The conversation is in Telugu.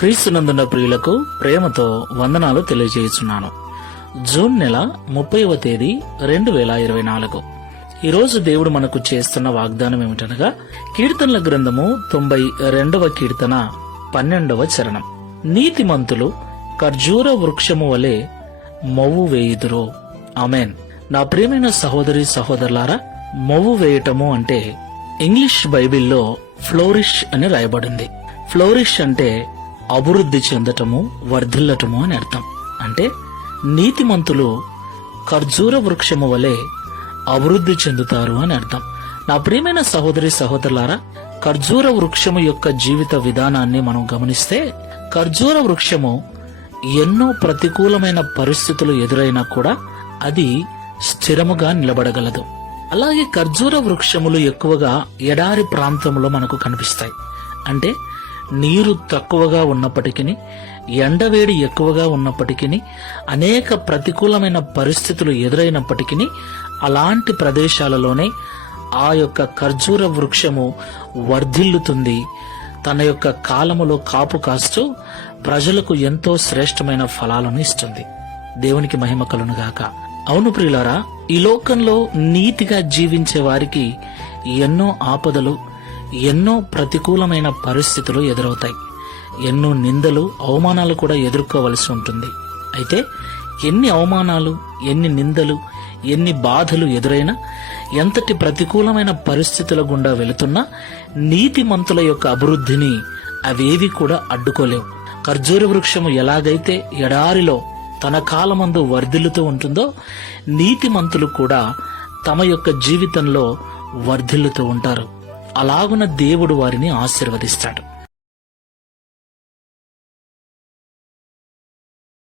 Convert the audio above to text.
క్రీస్తునందున్న ప్రియులకు ప్రేమతో వందనాలు తెలియజేస్తున్నాను. జూన్ నెల 30వ తేదీ 2024. ఈరోజు దేవుడు మనకు చేస్తున్న వాగ్దానం ఏమిటనగా కీర్తనల గ్రంథము 92వ కీర్తన 12వ చరణం. నీతిమంతులు ఖర్జూర వృక్షము వలె మొవ్వు వేయుదురు. ఆమెన్. నా ప్రియమైన సహోదరి సహోదరులారా, మొవ్వు వేయటము అంటే ఇంగ్లీష్ బైబిల్లో ఫ్లోరిష్ అని రాయబడింది. ఫ్లోరిష్ అంటే అభివృద్ధి చెందటము, వర్ధిల్లటము అని అర్థం. అంటే నీతిమంతులు ఖర్జూర వృక్షము వలె అభివృద్ధి చెందుతారు అని అర్థం. నా ప్రియమైన సహోదరి సహోదరులారా, ఖర్జూర వృక్షము యొక్క జీవిత విధానాన్ని మనం గమనిస్తే, ఖర్జూర వృక్షము ఎన్నో ప్రతికూలమైన పరిస్థితులు ఎదురైనా కూడా అది స్థిరముగా నిలబడగలదు. అలాగే ఖర్జూర వృక్షములు ఎక్కువగా ఎడారి ప్రాంతంలో మనకు కనిపిస్తాయి. అంటే నీరు తక్కువగా ఉన్నప్పటికీ, ఎండవేడి ఎక్కువగా ఉన్నప్పటికీ, అనేక ప్రతికూలమైన పరిస్థితులు ఎదురైనప్పటికీ అలాంటి ప్రదేశాలలోనే ఆ యొక్క ఖర్జూర వృక్షము వర్ధిల్లుతుంది. తన యొక్క కాలములో కాపు కాస్తూ ప్రజలకు ఎంతో శ్రేష్టమైన ఫలాలను ఇస్తుంది. దేవునికి మహిమ కలుగునుగాక. అవును ప్రియులారా, ఈ లోకంలో నీతిగా జీవించే వారికి ఎన్నో ఆపదలు, ఎన్నో ప్రతికూలమైన పరిస్థితులు ఎదురవుతాయి. ఎన్నో నిందలు, అవమానాలు కూడా ఎదుర్కోవలసి ఉంటుంది. అయితే ఎన్ని అవమానాలు, ఎన్ని నిందలు, ఎన్ని బాధలు ఎదురైనా, ఎంతటి ప్రతికూలమైన పరిస్థితుల గుండా వెళుతున్నా నీతిమంతుల యొక్క అభివృద్ధిని అవేవి కూడా అడ్డుకోలేవు. ఖర్జూర వృక్షము ఎలాగైతే ఎడారిలో తన కాలమందు వర్ధిల్లుతూ ఉంటుందో, నీతిమంతులు కూడా తమ యొక్క జీవితంలో వర్ధిల్లుతూ ఉంటారు. అలాగున దేవుడు వారిని ఆశీర్వదిస్తాడు.